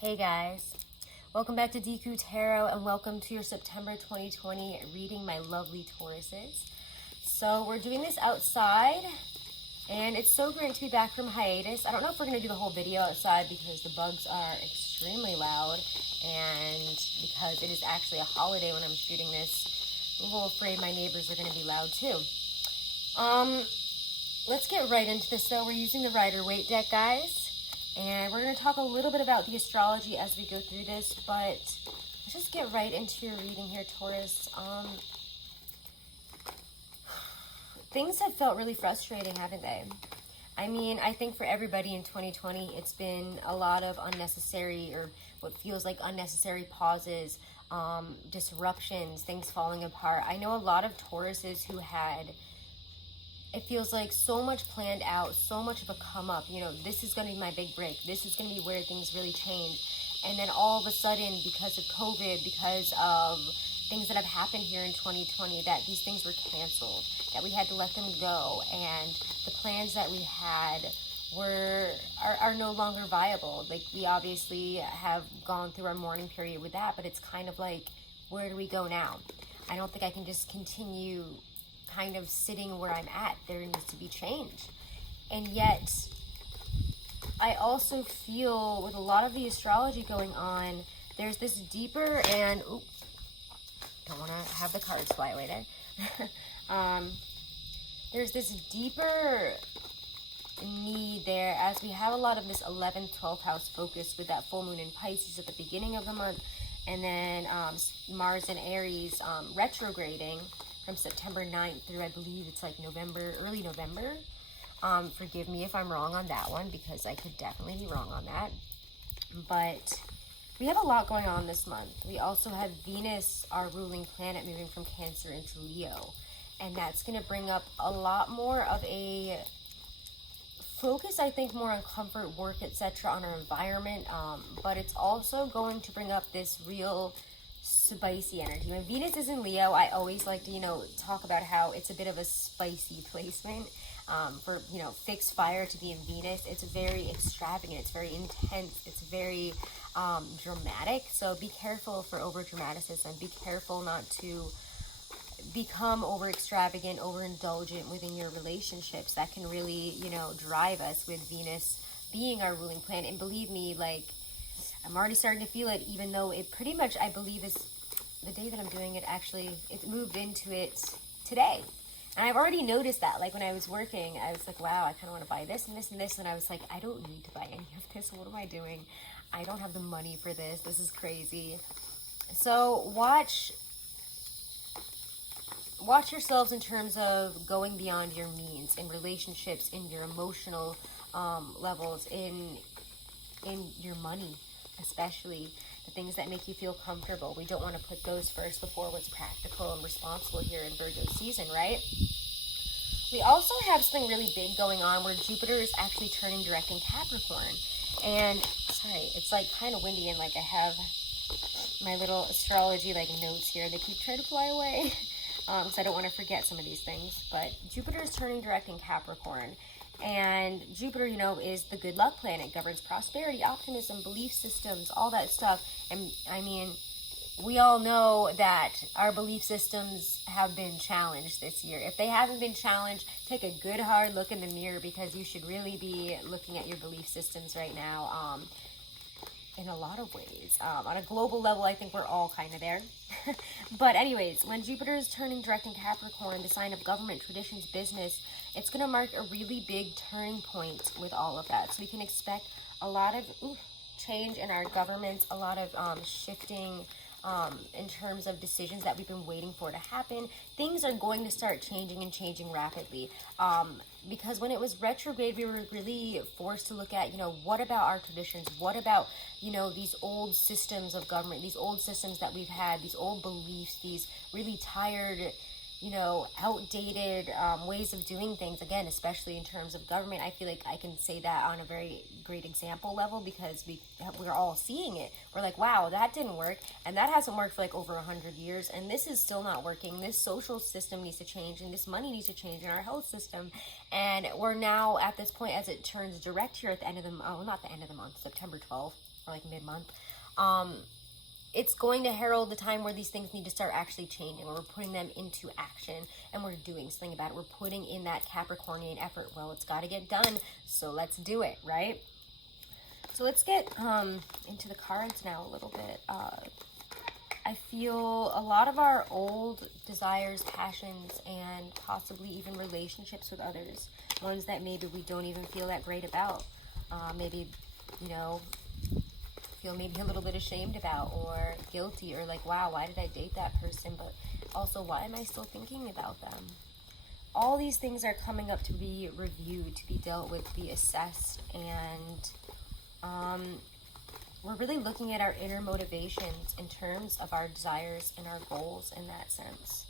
Hey guys, welcome back to Deku Tarot and welcome to your September 2020 reading, my lovely Tauruses. So we're doing this outside and it's so great to be back from hiatus. I don't know if we're going to do the whole video outside because the bugs are extremely loud and because it is actually a holiday when I'm shooting this. I'm a little afraid my neighbors are going to be loud too. Let's get right into this though. We're using the Rider-Waite deck, guys. And we're going to talk a little bit about the astrology as we go through this, but let's just get right into your reading here, Taurus. Things have felt really frustrating, haven't they? I mean, I think for everybody in 2020, it's been a lot of unnecessary or what feels like unnecessary pauses, disruptions, things falling apart. I know a lot of Tauruses who had... It feels like so much planned out, so much of a come up, you know, this is going to be my big break. This is going to be where things really change. And then all of a sudden, because of COVID, because of things that have happened here in 2020, that these things were canceled, that we had to let them go. And the plans that we had are no longer viable. Like, we obviously have gone through our mourning period with that, but it's kind of like, where do we go now? I don't think I can just continue kind of sitting where I'm at. There needs to be change. And yet I also feel with a lot of the astrology going on, there's this deeper and don't want to have the cards fly away there. There's this deeper need there as we have a lot of this 11th 12th house focus with that full moon in Pisces at the beginning of the month, and then Mars and Aries retrograding from September 9th through, I believe it's like November, early November. Forgive me if I'm wrong on that one, because I could definitely be wrong on that. But we have a lot going on this month. We also have Venus, our ruling planet, moving from Cancer into Leo. And that's going to bring up a lot more of a focus, I think, more on comfort, work, etc., on our environment. But it's also going to bring up this real spicy energy. When Venus is in Leo, I always like to, talk about how it's a bit of a spicy placement. For, fixed fire to be in Venus, it's very extravagant, it's very intense, it's very dramatic. So be careful for over dramaticism. Be careful not to become over extravagant, over indulgent within your relationships. That can really, drive us with Venus being our ruling planet. And believe me, like, I'm already starting to feel it, even though it pretty much, I believe, is the day that I'm doing it, actually, it moved into it today. And I've already noticed that, like, when I was working, I was like, wow, I kind of want to buy this and this and this. And I was like, I don't need to buy any of this. What am I doing? I don't have the money for this. This is crazy. So watch yourselves in terms of going beyond your means in relationships, in your emotional levels, in your money, especially the things that make you feel comfortable. We don't want to put those first before what's practical and responsible here in Virgo season, right? We also have something really big going on where Jupiter is actually turning direct in Capricorn. And, sorry, it's like kind of windy and like I have my little astrology like notes here. They keep trying to fly away. So I don't want to forget some of these things. But Jupiter is turning direct in Capricorn. And Jupiter, is the good luck planet, governs prosperity, optimism, belief systems, all that stuff. And I mean, we all know that our belief systems have been challenged this year. If they haven't been challenged, take a good hard look in the mirror, because you should really be looking at your belief systems right now. In a lot of ways. On a global level, I think we're all kind of there. But anyways, when Jupiter is turning direct in Capricorn, the sign of government, traditions, business, it's going to mark a really big turning point with all of that. So we can expect a lot of change in our governments, a lot of shifting in terms of decisions that we've been waiting for to happen. Things are going to start changing and changing rapidly. Because when it was retrograde, we were really forced to look at, what about our traditions? What about, these old systems of government, these old systems that we've had, these old beliefs, these really tired, outdated ways of doing things. Again, especially in terms of government, I feel like I can say that on a very great example level, because we're all seeing it. We're like, wow, that didn't work, and that hasn't worked for like over 100 years, and this is still not working. This social system needs to change, and this money needs to change in our health system. And we're now at this point, as it turns direct here at the end of the not the end of the month, September 12th. or like mid-month, it's going to herald the time where these things need to start actually changing, where we're putting them into action and we're doing something about it. We're putting in that Capricornian effort. Well, it's got to get done, so let's do it, right? So let's get into the cards now a little bit. I feel a lot of our old desires, passions, and possibly even relationships with others, ones that maybe we don't even feel that great about, maybe, you know, feel maybe a little bit ashamed about or guilty, or like, wow, why did I date that person? But also, why am I still thinking about them? All these things are coming up to be reviewed, to be dealt with, to be assessed, and we're really looking at our inner motivations in terms of our desires and our goals in that sense.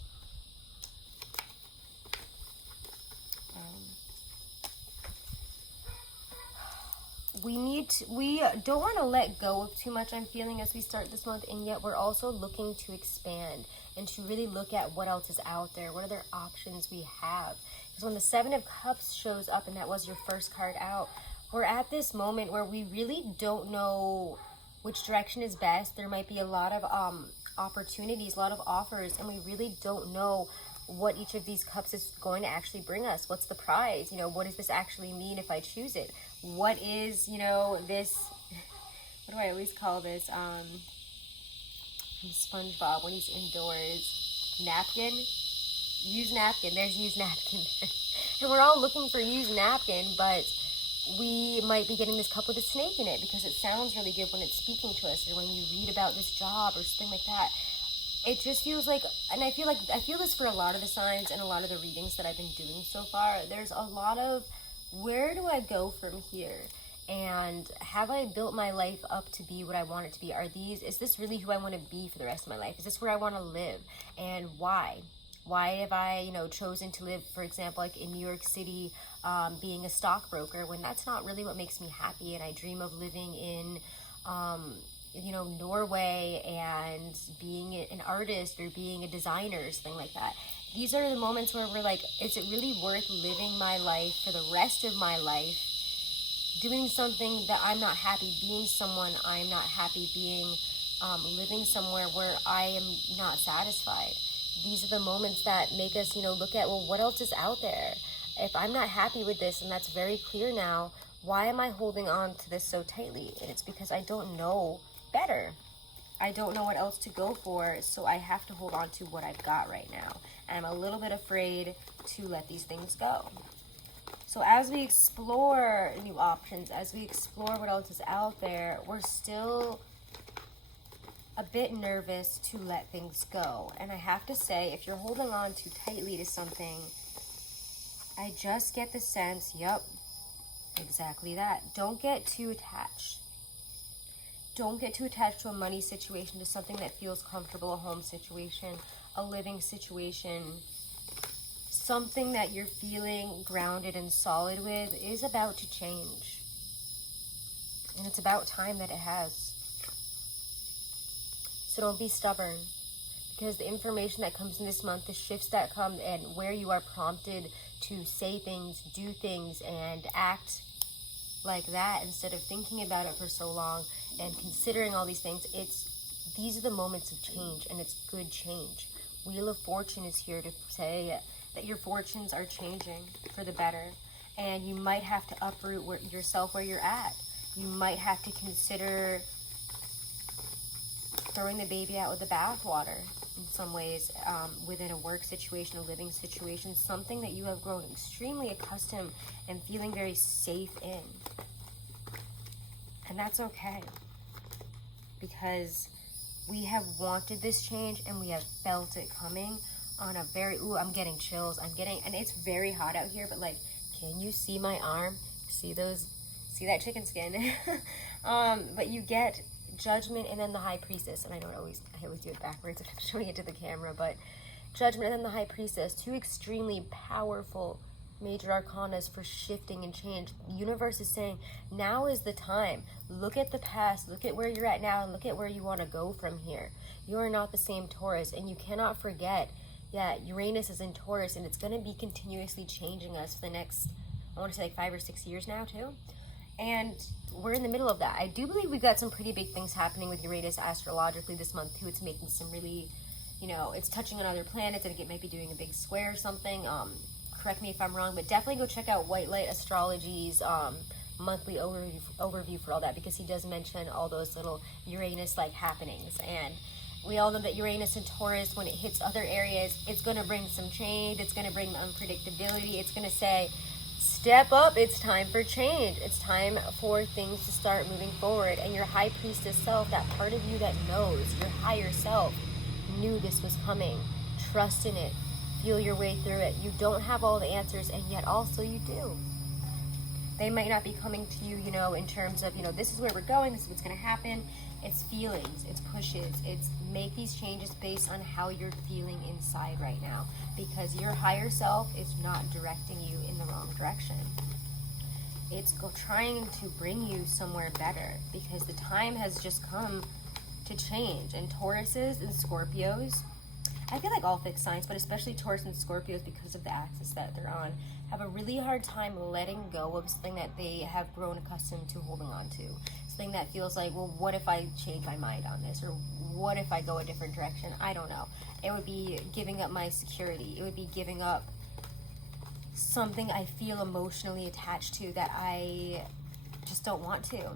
We don't want to let go of too much, I'm feeling, as we start this month, and yet we're also looking to expand and to really look at what else is out there, what other options we have. Because when the Seven of Cups shows up, and that was your first card out, we're at this moment where we really don't know which direction is best. There might be a lot of opportunities, a lot of offers, and we really don't know what each of these cups is going to actually bring us. What's the prize? You know, what does this actually mean if I choose it? What is, you know, this, what do I always call this? From SpongeBob when he's indoors. Napkin? Used napkin. There's used napkin. And we're all looking for used napkin, but we might be getting this cup with a snake in it because it sounds really good when it's speaking to us, or when you read about this job or something like that. It just feels like, and I feel this for a lot of the signs and a lot of the readings that I've been doing so far. There's a lot of, where do I go from here? And have I built my life up to be what I want it to be? Is this really who I want to be for the rest of my life? Is this where I want to live? And why? Why have I, you know, chosen to live, for example, like in New York City, being a stockbroker, when that's not really what makes me happy? And I dream of living in, you know, Norway and being an artist or being a designer or something like that. These are the moments where we're like, is it really worth living my life for the rest of my life, doing something that I'm not happy, being someone I'm not happy being, living somewhere where I am not satisfied? These are the moments that make us, you know, look at, well, what else is out there? If I'm not happy with this, and that's very clear now, why am I holding on to this so tightly? And it's because I don't know better. I don't know what else to go for, so I have to hold on to what I've got right now. And I'm a little bit afraid to let these things go. So as we explore new options, as we explore what else is out there, we're still a bit nervous to let things go. And I have to say, if you're holding on too tightly to something, I just get the sense, yep, exactly that. Don't get too attached. Don't get too attached to a money situation, to something that feels comfortable, a home situation, a living situation. Something that you're feeling grounded and solid with is about to change. And it's about time that it has. So don't be stubborn, because the information that comes in this month, the shifts that come, and where you are prompted to say things, do things, and act like that instead of thinking about it for so long and considering all these things, these are the moments of change, and it's good change. Wheel of Fortune is here to say that your fortunes are changing for the better, and you might have to uproot yourself where you're at. You might have to consider throwing the baby out with the bathwater in some ways, within a work situation, a living situation, something that you have grown extremely accustomed and feeling very safe in. And that's okay, because we have wanted this change and we have felt it coming on a very, I'm getting chills, and it's very hot out here, but like, can you see my arm? See that chicken skin? But you get Judgment and then the High Priestess, and I always do it backwards if I'm showing it to the camera, but Judgment and then the High Priestess, two extremely powerful major arcanas for shifting and change. The universe is saying, now is the time. Look at the past, look at where you're at now, and look at where you want to go from here. You are not the same Taurus, and you cannot forget, Uranus is in Taurus, and it's going to be continuously changing us for the next, I want to say like 5 or 6 years now too. And we're in the middle of that. I do believe we've got some pretty big things happening with Uranus astrologically this month too. It's making some really, you know, it's touching on other planets. I think it might be doing a big square or something. Correct me if I'm wrong, but definitely go check out White Light Astrology's monthly overview for all that, because he does mention all those little Uranus-like happenings. And we all know that Uranus and Taurus, when it hits other areas, it's going to bring some change. It's going to bring unpredictability. It's going to say, step up, it's time for change. It's time for things to start moving forward. And your high priestess self, that part of you that knows, your higher self, knew this was coming. Trust in it. Feel your way through it. You don't have all the answers, and yet also you do. They might not be coming to you, you know, in terms of, you know, this is where we're going, this is what's going to happen. It's feelings, it's pushes, it's make these changes based on how you're feeling inside right now, because your higher self is not directing you in the wrong direction. It's trying to bring you somewhere better, because the time has just come to change. And Tauruses and Scorpios, I feel like all fixed signs, but especially Taurus and Scorpios, because of the axis that they're on, have a really hard time letting go of something that they have grown accustomed to holding on to. Something that feels like, well, what if I change my mind on this? Or what if I go a different direction? I don't know. It would be giving up my security. It would be giving up something I feel emotionally attached to that I just don't want to.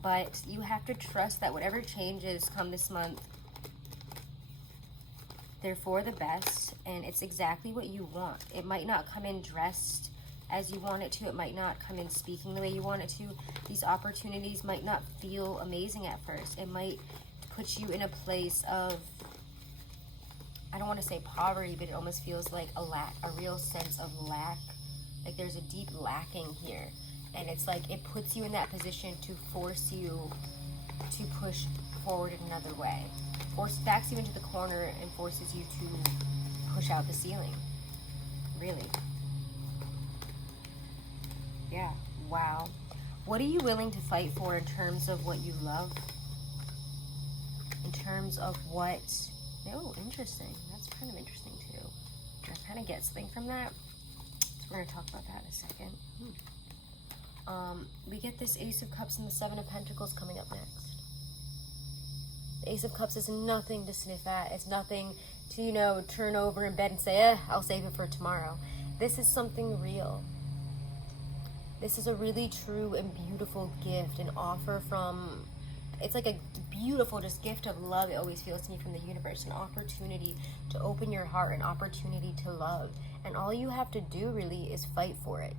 But you have to trust that whatever changes come this month, they're for the best, and it's exactly what you want. It might not come in dressed as you want it to. It might not come in speaking the way you want it to. These opportunities might not feel amazing at first. It might put you in a place of, I don't want to say poverty, but it almost feels like a lack, a real sense of lack. Like there's a deep lacking here. And it's like it puts you in that position to force you to push forward in another way. Backs you into the corner and forces you to push out the ceiling. Really. Yeah. Wow. What are you willing to fight for in terms of what you love? In terms of what... Oh, interesting. That's kind of interesting too. I kind of get something from that. So we're going to talk about that in a second. We get this Ace of Cups and the Seven of Pentacles coming up next. The Ace of Cups is nothing to sniff at. It's nothing to, you know, turn over in bed and say, I'll save it for tomorrow. This is something real. This is a really true and beautiful gift, an offer from, it's like a beautiful just gift of love. It always feels to me from the universe, an opportunity to open your heart, an opportunity to love. And all you have to do really is fight for it.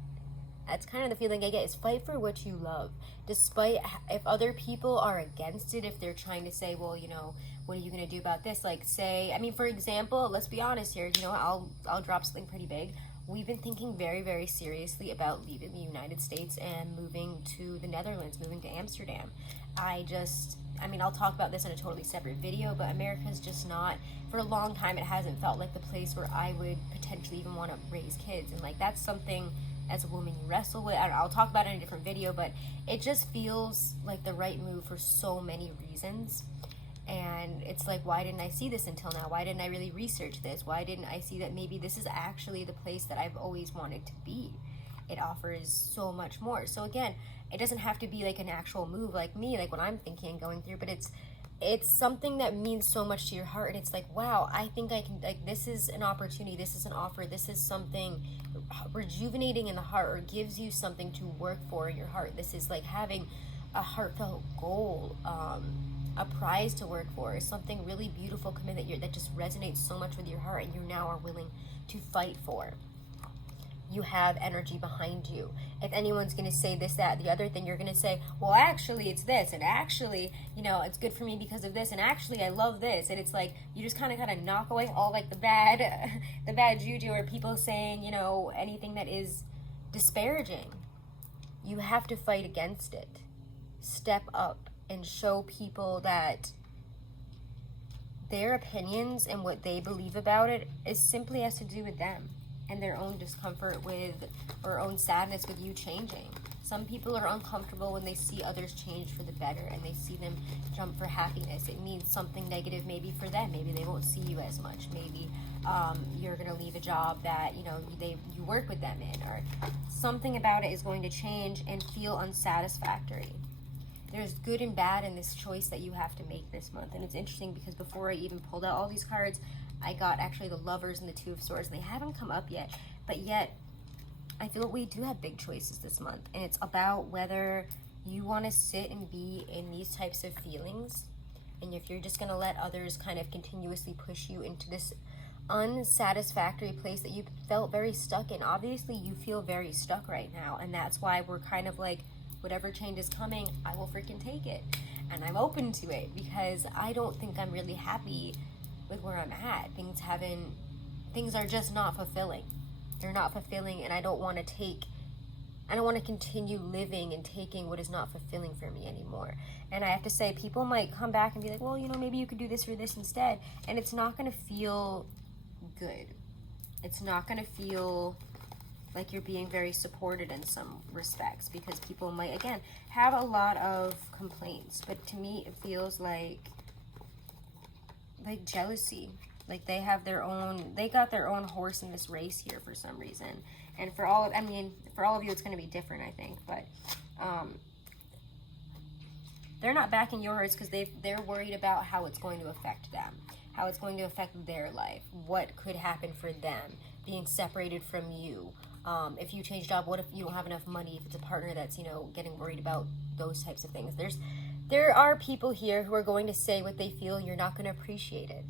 That's kind of the feeling I get, is fight for what you love. Despite if other people are against it, if they're trying to say, well, you know, what are you going to do about this? Like say, I mean, for example, let's be honest here, you know, I'll drop something pretty big. We've been thinking very, very seriously about leaving the United States and moving to the Netherlands, moving to Amsterdam. I'll talk about this in a totally separate video, but America's just not, for a long time, it hasn't felt like the place where I would potentially even want to raise kids. And like, that's something as a woman you wrestle with. I'll talk about it in a different video, but it just feels like the right move for so many reasons. And it's like, why didn't I see this until now? Why didn't I really research this? Why didn't I see that maybe this is actually the place that I've always wanted to be? It offers so much more. So again, it doesn't have to be like an actual move like me, like what I'm thinking and going through, but it's something that means so much to your heart. And it's like, wow, I think I can, like, this is an opportunity, this is an offer, this is something rejuvenating in the heart, or gives you something to work for in your heart. This is like having a heartfelt goal, a prize to work for, is something really beautiful coming that just resonates so much with your heart, and you now are willing to fight for. You have energy behind you. If anyone's going to say this, that, the other thing, you're going to say, well, actually, it's this, and actually, you know, it's good for me because of this, and actually, I love this. And it's like, you just kind of knock away all like the bad juju, or people saying, you know, anything that is disparaging. You have to fight against it. Step up and show people that their opinions and what they believe about it is simply has to do with them and their own discomfort with, or own sadness with you changing. Some people are uncomfortable when they see others change for the better and they see them jump for happiness. It means something negative maybe for them. Maybe they won't see you as much. Maybe you're going to leave a job that, you know, you work with them in, or something about it is going to change and feel unsatisfactory. There's good and bad in this choice that you have to make this month. And it's interesting because before I even pulled out all these cards, I got actually the Lovers and the Two of Swords, and they haven't come up yet. But yet, I feel we do have big choices this month. And it's about whether you want to sit and be in these types of feelings, and if you're just going to let others kind of continuously push you into this unsatisfactory place that you felt very stuck in. Obviously, you feel very stuck right now, and that's why we're kind of like, whatever change is coming, I will freaking take it. And I'm open to it because I don't think I'm really happy with where I'm at. Things are just not fulfilling. They're not fulfilling, and I don't want to continue living and taking what is not fulfilling for me anymore. And I have to say, people might come back and be like, well, you know, maybe you could do this or this instead. And it's not going to feel good. It's not going to feel like you're being very supported in some respects, because people might, again, have a lot of complaints. But to me, it feels like jealousy. Like they got their own horse in this race here for some reason. And for all of you, it's going to be different, I think. But they're not backing yours because they're worried about how it's going to affect them, how it's going to affect their life, what could happen for them, being separated from you. If you change job, what if you don't have enough money? If it's a partner that's, you know, getting worried about those types of things. There are people here who are going to say what they feel, and you're not going to appreciate it.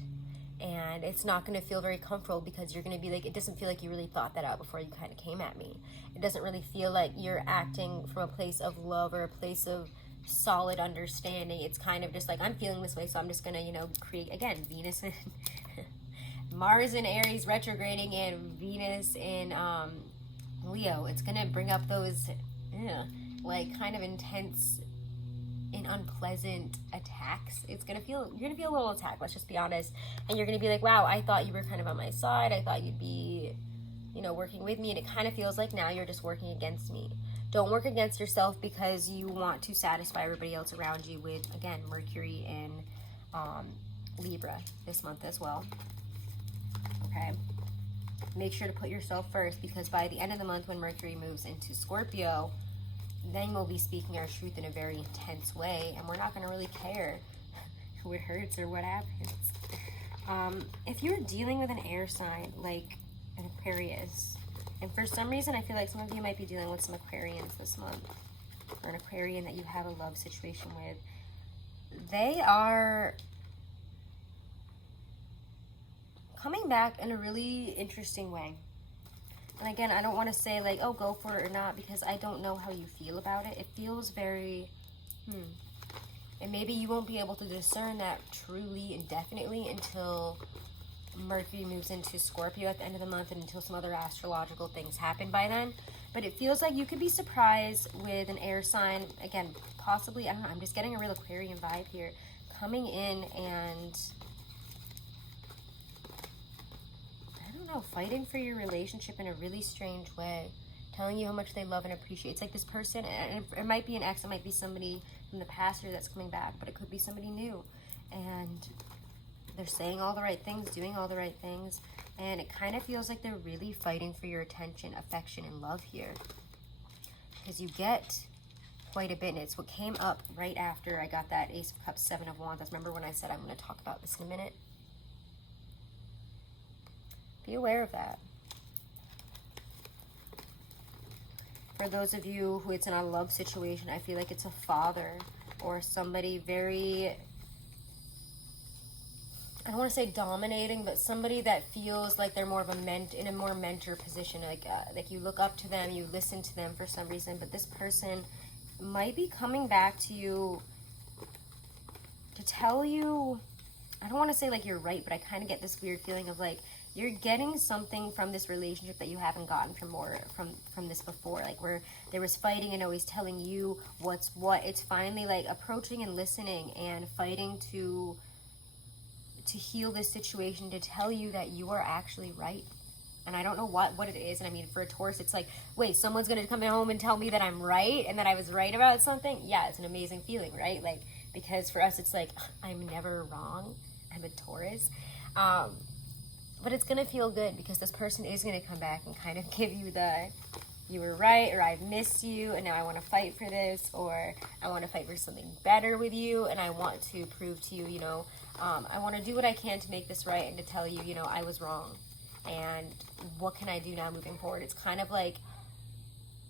And it's not going to feel very comfortable because you're going to be like, it doesn't feel like you really thought that out before you kind of came at me. It doesn't really feel like you're acting from a place of love or a place of solid understanding. It's kind of just like, I'm feeling this way, so I'm just going to, you know, create, again, Venus and Mars in Aries retrograding, and Venus in Leo. It's going to bring up those, like, kind of intense and unpleasant attacks. You're going to feel a little attacked, let's just be honest. And you're going to be like, wow, I thought you were kind of on my side. I thought you'd be, you know, working with me. And it kind of feels like now you're just working against me. Don't work against yourself because you want to satisfy everybody else around you with, again, Mercury in Libra this month as well. Okay? Make sure to put yourself first, because by the end of the month when Mercury moves into Scorpio, then we'll be speaking our truth in a very intense way, and we're not going to really care who it hurts or what happens. If you're dealing with an air sign like an Aquarius, and for some reason I feel like some of you might be dealing with some Aquarians this month, or an Aquarian that you have a love situation with, they are coming back in a really interesting way. And again, I don't want to say like, oh, go for it or not, because I don't know how you feel about it. It feels very, and maybe you won't be able to discern that truly and definitely until Mercury moves into Scorpio at the end of the month, and until some other astrological things happen by then. But it feels like you could be surprised with an air sign. Again, possibly, I don't know, I'm just getting a real Aquarian vibe here, coming in and, fighting for your relationship in a really strange way, telling you how much they love and appreciate. It's like this person, and it might be an ex, it might be somebody from the past year that's coming back, but it could be somebody new, and they're saying all the right things, doing all the right things, and it kind of feels like they're really fighting for your attention, affection, and love here, because you get quite a bit, and it's what came up right after I got that Ace of Cups, Seven of Wands. Remember when I said I'm going to talk about this in a minute? Be aware of that. For those of you who it's in a love situation, I feel like it's a father or somebody very, I don't want to say dominating, but somebody that feels like they're more of in a more mentor position. Like you look up to them, you listen to them for some reason, but this person might be coming back to you to tell you, I don't want to say like you're right, but I kind of get this weird feeling of like, you're getting something from this relationship that you haven't gotten from this before, like where there was fighting and always telling you what's what. It's finally like approaching and listening and fighting to heal this situation, to tell you that you are actually right. And I don't know what it is. And I mean, for a Taurus, it's like, wait, someone's going to come home and tell me that I'm right and that I was right about something. Yeah, it's an amazing feeling, right? Like, because for us, it's like, I'm never wrong. I'm a Taurus. But it's going to feel good because this person is going to come back and kind of give you the, you were right, or I've missed you, and now I want to fight for this, or I want to fight for something better with you, and I want to prove to you, you know, I want to do what I can to make this right and to tell you, you know, I was wrong. And what can I do now moving forward? It's kind of like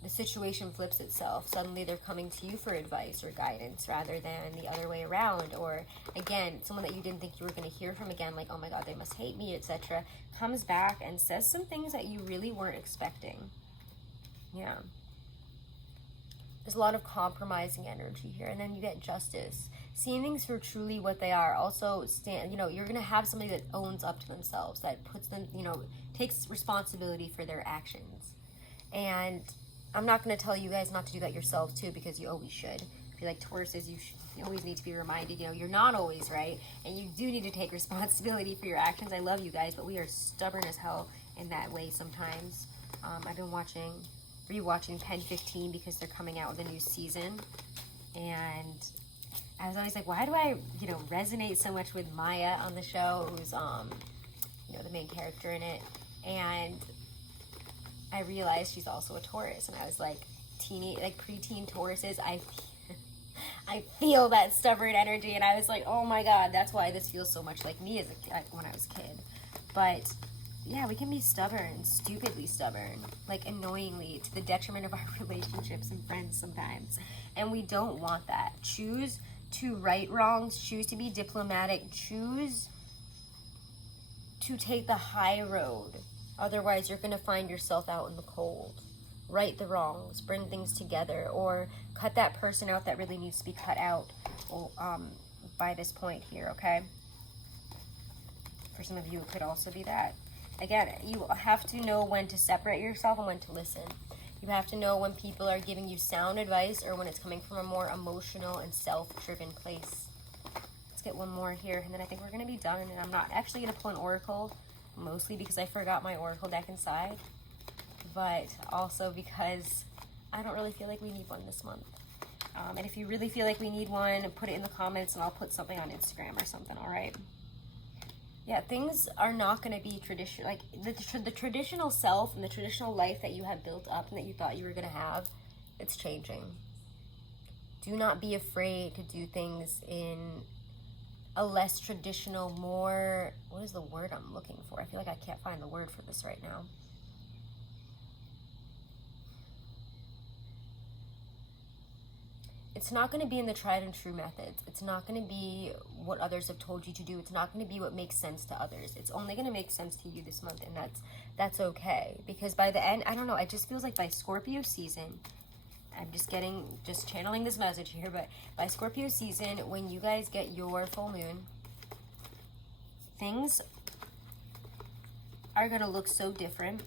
the situation flips itself. Suddenly they're coming to you for advice or guidance rather than the other way around. Or again, someone that you didn't think you were going to hear from again, like, oh my God, they must hate me, etc., comes back and says some things that you really weren't expecting. Yeah. There's a lot of compromising energy here. And then you get justice. Seeing things for truly what they are. Also, you know, you're going to have somebody that owns up to themselves, that puts them, you know, takes responsibility for their actions. And I'm not going to tell you guys not to do that yourselves too, because you always should. If you're like Tauruses, you always need to be reminded, you know, you're not always right. And you do need to take responsibility for your actions. I love you guys, but we are stubborn as hell in that way sometimes. I've been rewatching Pen 15 because they're coming out with a new season. And I was always like, why do I, you know, resonate so much with Maya on the show, who's, you know, the main character in it. And I realized she's also a Taurus. And I was like, preteen Tauruses, I feel that stubborn energy. And I was like, oh my God, that's why this feels so much like me when I was a kid. But yeah, we can be stubborn, stupidly stubborn, like annoyingly, to the detriment of our relationships and friends sometimes. And we don't want that. Choose to right wrongs, choose to be diplomatic, choose to take the high road. Otherwise, you're going to find yourself out in the cold. Right the wrongs, bring things together, or cut that person out that really needs to be cut out by this point here, okay? For some of you, it could also be that. Again, you have to know when to separate yourself and when to listen. You have to know when people are giving you sound advice or when it's coming from a more emotional and self-driven place. Let's get one more here, and then I think we're going to be done. And I'm not actually going to pull an oracle, mostly because I forgot my oracle deck inside, but also because I don't really feel like we need one this month. And if you really feel like we need one, put it in the comments, and I'll put something on Instagram or something, all right? Yeah, things are not going to be traditional, like the traditional self and the traditional life that you have built up and that you thought you were going to have, it's changing. Do not be afraid to do things in a less traditional, more, what is the word I'm looking for? I feel like I can't find the word for this right now. It's not going to be in the tried and true methods. It's not going to be what others have told you to do. It's not going to be what makes sense to others. It's only going to make sense to you this month, and that's okay. Because by the end, I don't know, it just feels like by Scorpio season, I'm just channeling this message here, but by Scorpio season, when you guys get your full moon, things are going to look so different.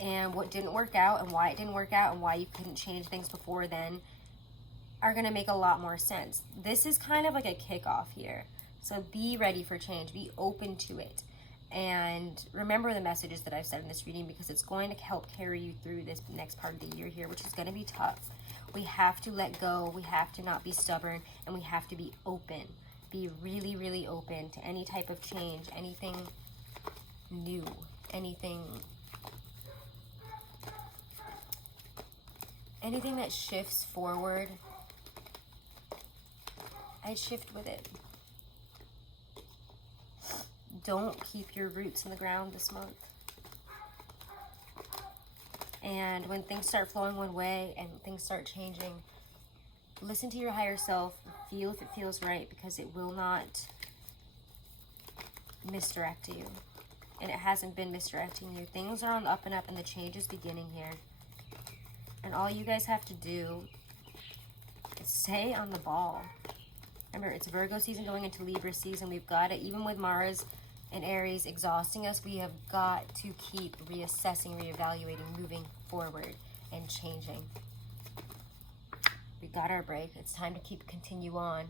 And what didn't work out and why it didn't work out and why you couldn't change things before then are going to make a lot more sense. This is kind of like a kickoff here. So be ready for change. Be open to it. And remember the messages that I've said in this reading, because it's going to help carry you through this next part of the year here, which is going to be tough. We have to let go. We have to not be stubborn. And we have to be open. Be really, really open to any type of change, anything new, anything that shifts forward. I'd shift with it. Don't keep your roots in the ground this month. And when things start flowing one way and things start changing, listen to your higher self. Feel if it feels right, because it will not misdirect you. And it hasn't been misdirecting you. Things are on the up and up, and the change is beginning here. And all you guys have to do is stay on the ball. Remember, it's Virgo season going into Libra season. We've got it. Even with Mars and Aries exhausting us, we have got to keep reassessing, reevaluating, moving forward, and changing. We got our break. It's time to continue on.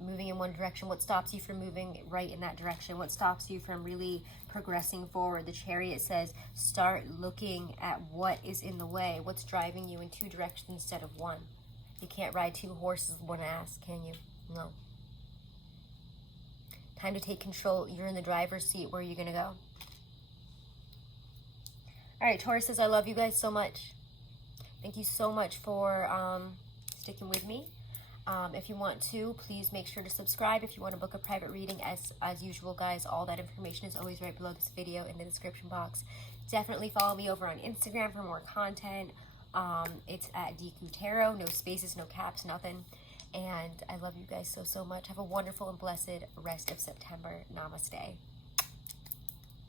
moving in one direction? What stops you from moving right in that direction? What stops you from really progressing forward? The Chariot says, start looking at what is in the way. What's driving you in two directions instead of one? You can't ride two horses with one ass, can you? No. Time to take control. You're in the driver's seat. Where are you going to go? All right, Taurus says, I love you guys so much. Thank you so much for sticking with me. If you want to, please make sure to subscribe. If you want to book a private reading, as usual, guys, all that information is always right below this video in the description box. Definitely follow me over on Instagram for more content. It's at Deku Tarot. No spaces, no caps, nothing. And I love you guys so, so much. Have a wonderful and blessed rest of September. Namaste.